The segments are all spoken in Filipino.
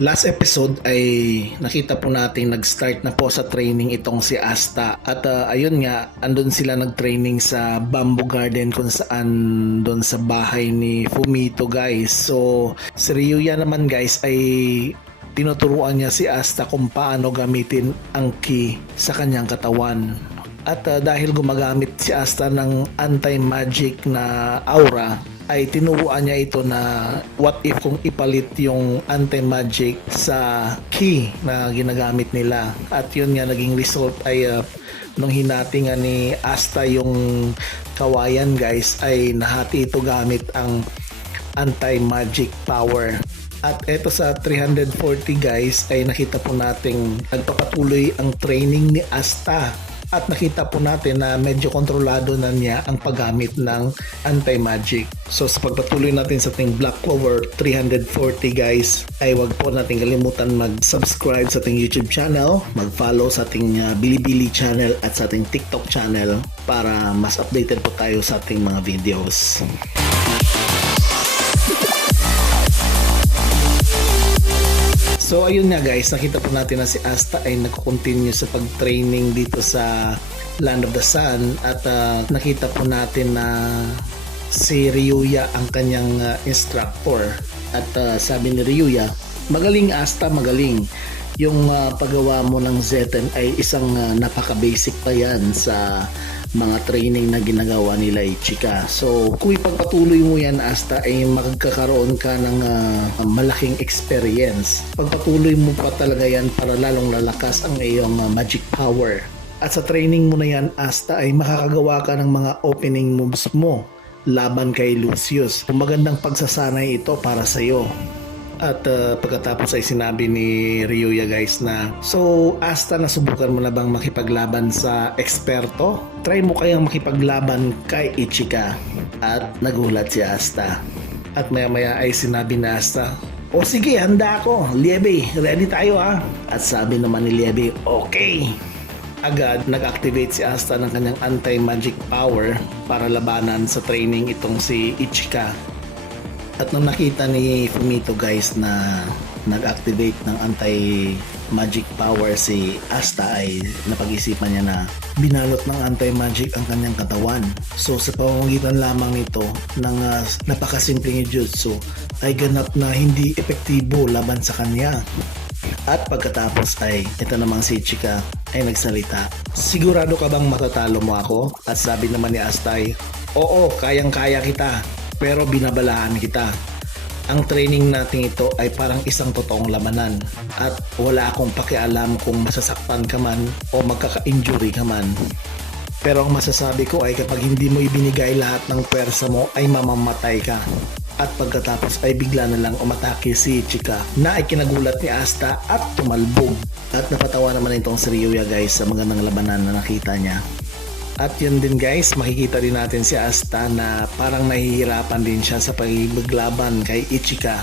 Last episode ay nakita po natin nag-start na po sa training itong si Asta at ah, ayun nga andun sila nag-training sa Bamboo Garden kung saan doon sa bahay ni Fumito guys. So si Ryuya naman guys ay tinuturuan niya si Asta kung paano gamitin ang ki sa kanyang katawan. At ah, dahil gumagamit si Asta ng anti-magic na aura, ay tinuruan niya ito na what if kung ipalit yung anti-magic sa key na ginagamit nila. At yun nga naging result ay ah, nung hinati nga ni Asta yung kawayan guys ay nahati ito gamit ang anti-magic power. At eto sa 340 guys ay nakita po nating nagpapatuloy ang training ni Asta at nakita po natin na medyo kontrolado na niya ang paggamit ng anti-magic. So sa pagpatuloy natin sa ating Black Clover 340 guys ay wag po natin kalimutan mag-subscribe sa ating YouTube channel, mag-follow sa ating uh, Bilibili channel at sa ating TikTok channel para mas updated po tayo sa ating mga videos. So ayun nga guys, nakita po natin na si Asta ay nag-continue sa pag-training dito sa Land of the Sun at ah, nakita po natin na si Ryuya ang kanyang ah, instructor at ah, sabi ni Ryuya, magaling Asta, magaling. Yung ah, paggawa mo ng Zeten ay isang ah, napaka-basic pa yan sa mga training na ginagawa nila Ichika. So, kung ipagpatuloy mo yan Asta ay magkakaroon ka ng ah, malaking experience. Pagpatuloy mo pa talaga yan para lalong lalakas ang iyong ah, magic power. At sa training mo na yan Asta ay makakagawa ka ng mga opening moves mo laban kay Lucius. Magandang pagsasanay ito para sa iyo. At uh, pagkatapos ay sinabi ni Ryuya guys na So Asta nasubukan mo na bang makipaglaban sa eksperto? Try mo kayang makipaglaban kay Ichika. At nagulat si Asta. At maya maya ay sinabi ni Asta O sige handa ako. Liebe ready tayo ha At sabi naman ni Liebe Okay. Agad nag-activate si Asta ng kanyang anti-magic power para labanan sa training itong si Ichika at nung nakita ni Fumito guys na nag-activate ng anti-magic power si Asta ay napag-isipan niya na binalot ng anti-magic ang kanyang katawan. So sa pamamagitan lamang nito ng uh, napakasimpleng jutsu ay ganap na hindi epektibo laban sa kanya. At pagkatapos ay ito namang si Chika ay nagsalita. Sigurado ka bang matatalo mo ako? At sabi naman ni Asta ay, Oo, kayang-kaya kita pero binabalaan kita. Ang training natin ito ay parang isang totoong labanan at wala akong pakialam kung masasaktan ka man o magkaka-injury ka man. Pero ang masasabi ko ay kapag hindi mo ibinigay lahat ng pwersa mo ay mamamatay ka. At pagkatapos ay bigla na lang umatake si Chika na ay kinagulat ni Asta at tumalbog. At napatawa naman itong si Ryuya guys sa magandang labanan na nakita niya. At yun din guys, makikita din natin si Asta na parang nahihirapan din siya sa paglaban kay Ichika.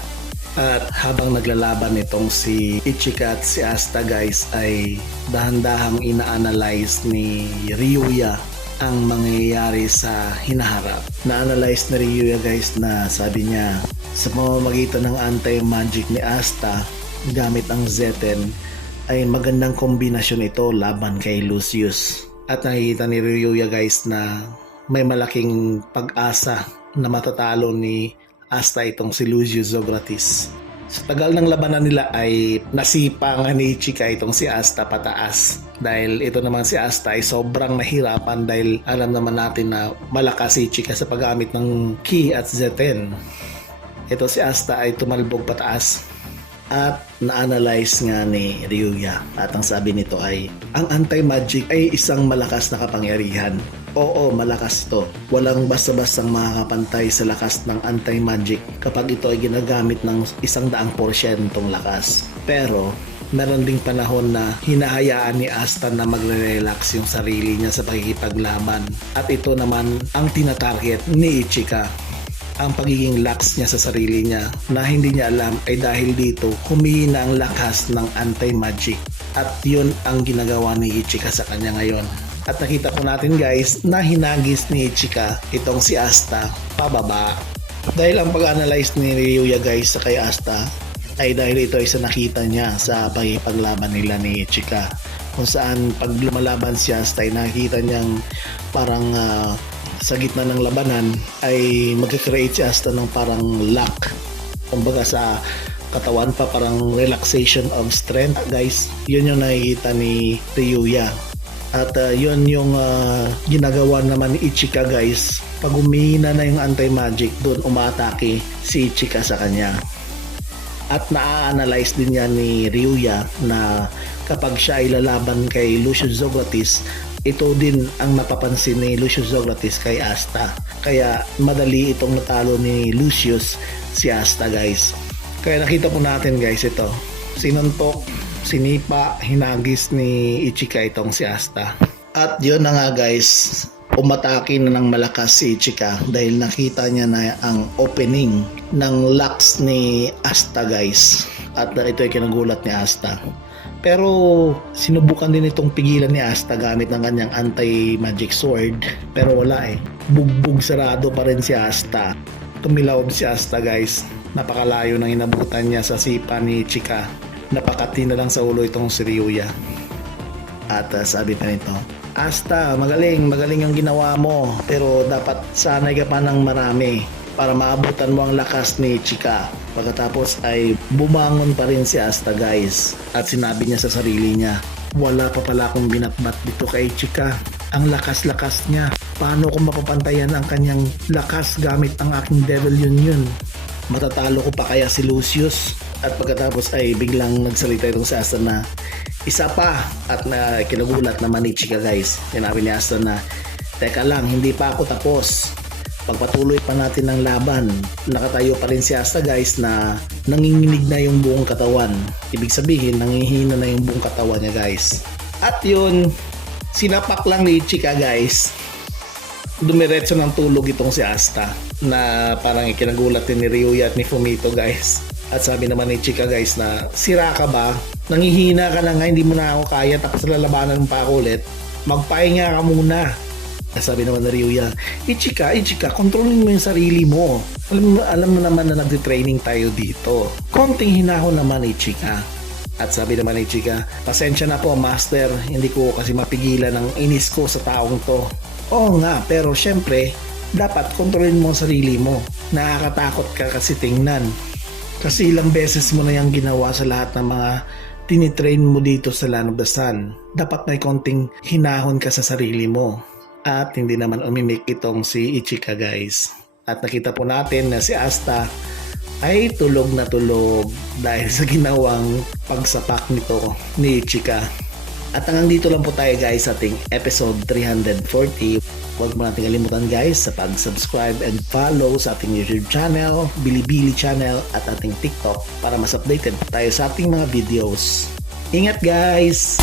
At habang naglalaban itong si Ichika at si Asta guys ay dahan-dahang ina-analyze ni Ryuya ang mangyayari sa hinaharap. Na-analyze ni Ryuya guys na sabi niya sa pamamagitan ng anti-magic ni Asta gamit ang Zeten ay magandang kombinasyon ito laban kay Lucius. At nakikita ni Ryuya guys na may malaking pag-asa na matatalo ni Asta itong si Lucius Zografis. Sa tagal ng labanan nila ay nasipa nga ni Chika itong si Asta pataas. Dahil ito naman si Asta ay sobrang nahirapan dahil alam naman natin na malakas si Chika sa paggamit ng Ki at Zeten. Ito si Asta ay tumalbog pataas at na-analyze nga ni Ryuya at ang sabi nito ay ang anti-magic ay isang malakas na kapangyarihan. Oo, malakas ito. Walang basta-bastang makakapantay sa lakas ng anti-magic kapag ito ay ginagamit ng isang daang porsyentong lakas. Pero, meron ding panahon na hinahayaan ni Asta na magre-relax yung sarili niya sa pagkikipaglaban. At ito naman ang tinatarget ni Ichika ang pagiging lax niya sa sarili niya na hindi niya alam ay dahil dito humihina ang lakas ng anti-magic at yun ang ginagawa ni Ichika sa kanya ngayon. At nakita po natin guys na hinagis ni Ichika itong si Asta pababa. Dahil ang pag-analyze ni Ryuya guys sa kay Asta ay dahil ito ay sa nakita niya sa paglaban nila ni Ichika kung saan pag lumalaban si Asta ay nakita niyang parang ah, sa gitna ng labanan ay magkakreate si Asta ng parang lock. Kumbaga sa katawan pa parang relaxation of strength guys. Yun yung nakikita ni Ryuya at uh, yun yung uh, ginagawa naman ni Ichika guys. Pag umihina na yung anti-magic doon umatake si Ichika sa kanya. At na-analyze din yan ni Ryuya na kapag siya ay lalaban kay Lucius Zoglatis ito din ang napapansin ni Lucius Zoglatis kay Asta. Kaya madali itong natalo ni Lucius si Asta guys. Kaya nakita po natin guys ito. Sinuntok sinipa hinagis ni Ichika itong si Asta. At yun na nga guys. Umatake na ng malakas si Ichika dahil nakita niya na ang opening ng locks ni Asta guys. At ito ay kinagulat ni Asta pero sinubukan din itong pigilan ni Asta gamit ng kanyang anti-magic sword. Pero wala eh. Bugbog sarado pa rin si Asta. Tumilaw si Asta guys. Napakalayo ng inabutan niya sa sipa ni Chika. Napakati na lang sa ulo itong si Ryuya. At uh, sabi pa nito Asta, magaling, magaling ang ginawa mo. Pero dapat sanay ka pa ng marami para maabutan mo ang lakas ni Chika. Pagkatapos ay bumangon pa rin si Asta guys. At sinabi niya sa sarili niya, wala pa pala akong binatbat dito kay Chika. Ang lakas-lakas niya. Paano ko mapapantayan ang kanyang lakas gamit ang aking Devil Union? Matatalo ko pa kaya si Lucius? At pagkatapos ay biglang nagsalita itong si Asta na isa pa at na kinagulat naman ni Chika guys. Sinabi ni Asta na teka lang hindi pa ako tapos. Pagpatuloy pa natin ang laban, nakatayo pa rin si Asta guys na nanginginig na yung buong katawan. Ibig sabihin, nangihina na yung buong katawan niya guys. At yun, sinapak lang ni Chika guys. Dumiretso ng tulog itong si Asta na parang ikinagulat ni Ryuya at ni Fumito guys. At sabi naman ni Chika guys na sira ka ba? Nangihina ka na nga, hindi mo na ako kaya tapos lalabanan mo pa ako ulit. Magpahinga ka muna. Sabi naman ni Ryuya, Ichika, Ichika, kontrolin mo yung sarili mo. Alam mo, alam mo naman na nagde-training tayo dito. Konting hinahon naman, Ichika. At sabi naman ni Chika, pasensya na po master, hindi ko kasi mapigilan ang inis ko sa taong to. Oo nga, pero syempre, dapat kontrolin mo sarili mo. Nakakatakot ka kasi tingnan. Kasi ilang beses mo na yung ginawa sa lahat ng mga tinitrain mo dito sa Land of the Sun. Dapat may konting hinahon ka sa sarili mo. At hindi naman umimik itong si Ichika guys. At nakita po natin na si Asta ay tulog na tulog dahil sa ginawang pagsapak nito ni Ichika. At hanggang dito lang po tayo guys sa ating episode 340. Huwag mo natin kalimutan guys sa pag-subscribe and follow sa ating YouTube channel, Bilibili channel at ating TikTok para mas updated tayo sa ating mga videos. Ingat guys!